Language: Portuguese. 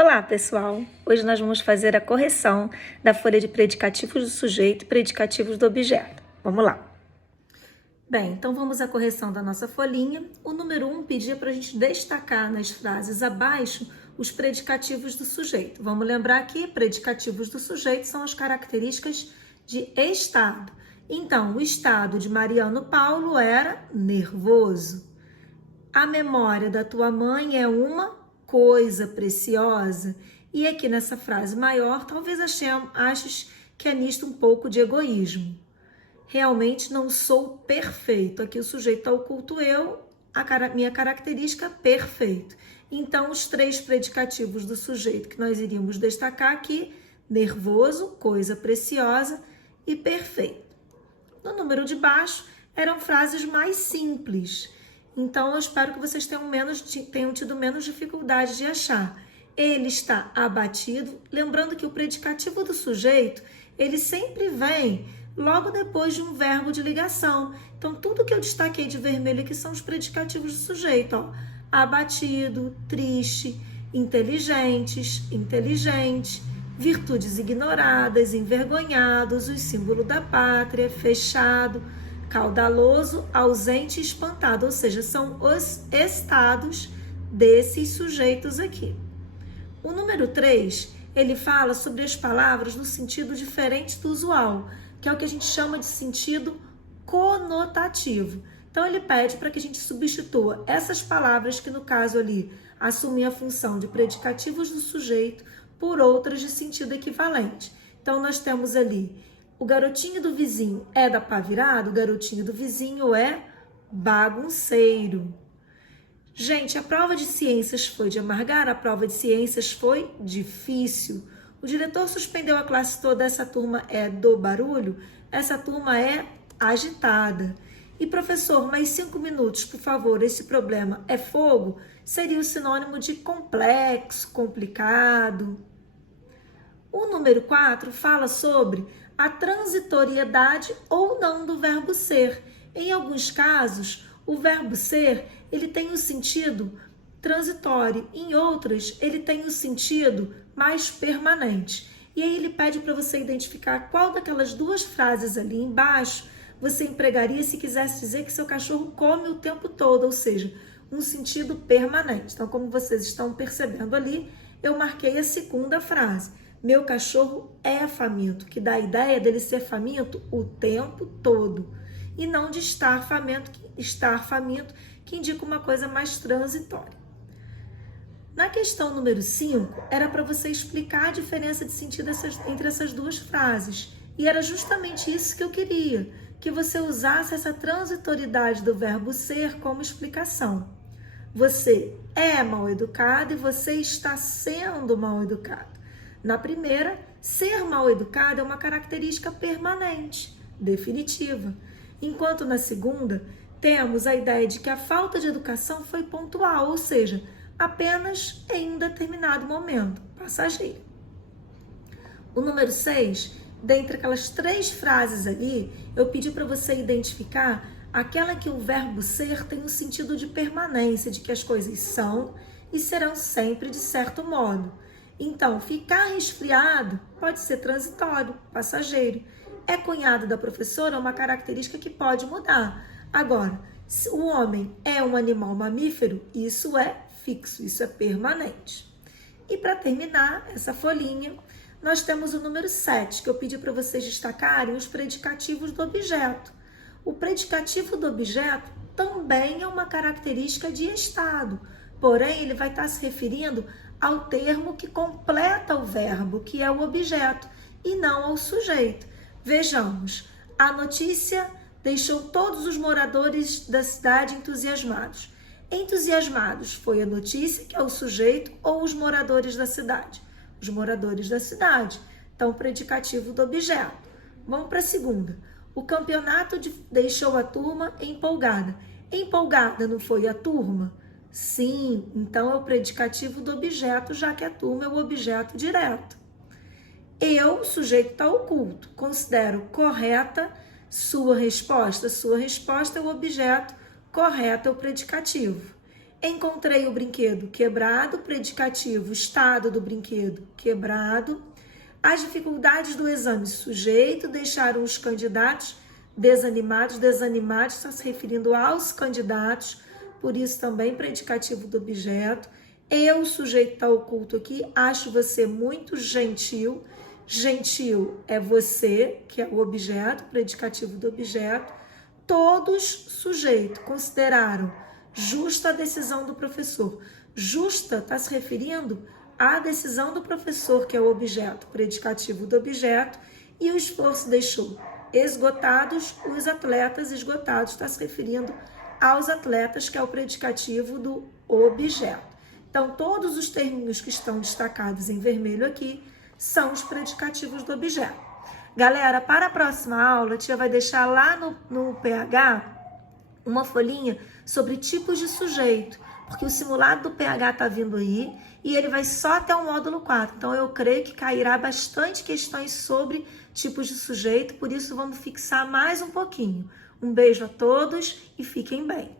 Olá, pessoal! Hoje nós vamos fazer a correção da folha de predicativos do sujeito e predicativos do objeto. Vamos lá! Bem, então vamos à correção da nossa folhinha. O número 1 pedia para a gente destacar nas frases abaixo os predicativos do sujeito. Vamos lembrar que predicativos do sujeito são as características de estado. Então, o estado de Mariano Paulo era nervoso. A memória da tua mãe é uma coisa preciosa. E aqui nessa frase maior, talvez aches que é nisto um pouco de egoísmo. Realmente não sou perfeito. Aqui o sujeito está oculto eu, minha característica perfeito. Então, os três predicativos do sujeito que nós iríamos destacar aqui, nervoso, coisa preciosa e perfeito. No número de baixo, eram frases mais simples. Então, eu espero que vocês tenham tido menos dificuldade de achar. Ele está abatido. Lembrando que o predicativo do sujeito, ele sempre vem logo depois de um verbo de ligação. Então, tudo que eu destaquei de vermelho aqui são os predicativos do sujeito. Ó. Abatido, triste, inteligentes, inteligente, virtudes ignoradas, envergonhados, o símbolo da pátria, fechado, caudaloso, ausente e espantado, ou seja, são os estados desses sujeitos aqui. O número 3, ele fala sobre as palavras no sentido diferente do usual, que é o que a gente chama de sentido conotativo. Então, ele pede para que a gente substitua essas palavras que, no caso ali, assumem a função de predicativos do sujeito por outras de sentido equivalente. Então, nós temos ali o garotinho do vizinho é da pá virada, o garotinho do vizinho é bagunceiro. Gente, a prova de ciências foi de amargar, a prova de ciências foi difícil. O diretor suspendeu a classe toda, essa turma é do barulho, essa turma é agitada. E professor, mais 5 minutos, por favor, esse problema é fogo? Seria o sinônimo de complexo, complicado. O número 4 fala sobre a transitoriedade ou não do verbo ser. Em alguns casos, o verbo ser, ele tem o sentido transitório, em outras, ele tem o sentido mais permanente. E aí ele pede para você identificar qual daquelas duas frases ali embaixo você empregaria se quisesse dizer que seu cachorro come o tempo todo, ou seja, um sentido permanente. Então, como vocês estão percebendo ali, eu marquei a segunda frase. Meu cachorro é faminto, que dá a ideia dele ser faminto o tempo todo. E não de estar faminto, que indica uma coisa mais transitória. Na questão número 5, era para você explicar a diferença de sentido entre essas duas frases. E era justamente isso que eu queria, que você usasse essa transitoriedade do verbo ser como explicação. Você é mal educado e você está sendo mal educado. Na primeira, ser mal educado é uma característica permanente, definitiva. Enquanto na segunda, temos a ideia de que a falta de educação foi pontual, ou seja, apenas em um determinado momento, passageiro. O número 6, dentre aquelas 3 frases ali, eu pedi para você identificar aquela que o verbo ser tem um sentido de permanência, de que as coisas são e serão sempre de certo modo. Então, ficar resfriado pode ser transitório, passageiro. É cunhado da professora uma característica que pode mudar. Agora, se o homem é um animal mamífero, isso é fixo, isso é permanente. E para terminar essa folhinha, nós temos o número 7, que eu pedi para vocês destacarem os predicativos do objeto. O predicativo do objeto também é uma característica de estado, porém ele vai estar se referindo ao termo que completa o verbo, que é o objeto, e não ao sujeito. Vejamos, a notícia deixou todos os moradores da cidade entusiasmados. Entusiasmados foi a notícia, que é o sujeito, ou os moradores da cidade? Os moradores da cidade. Então, predicativo do objeto. Vamos para a segunda. O campeonato deixou a turma empolgada. Empolgada não foi a turma? Sim, então é o predicativo do objeto, já que a turma é o objeto direto. Eu, o sujeito está oculto, considero correta sua resposta. Sua resposta é o objeto, correta é o predicativo. Encontrei o brinquedo quebrado, predicativo, estado do brinquedo quebrado. As dificuldades do exame, sujeito, deixaram os candidatos desanimados. Desanimados está se referindo aos candidatos, por isso também predicativo do objeto. Eu, sujeito está oculto aqui, acho você muito gentil. Gentil é você, que é o objeto, predicativo do objeto. Todos, sujeito, consideraram justa a decisão do professor. Justa está se referindo à decisão do professor, que é o objeto, predicativo do objeto, e o esforço deixou esgotados os atletas. Esgotados está se referindo aos atletas, que é o predicativo do objeto. Então, todos os termos que estão destacados em vermelho aqui são os predicativos do objeto. Galera, para a próxima aula, a tia vai deixar lá no PH uma folhinha sobre tipos de sujeito, porque o simulado do PH está vindo aí e ele vai só até o módulo 4. Então, eu creio que cairá bastante questões sobre tipos de sujeito, por isso vamos fixar mais um pouquinho. Um beijo a todos e fiquem bem.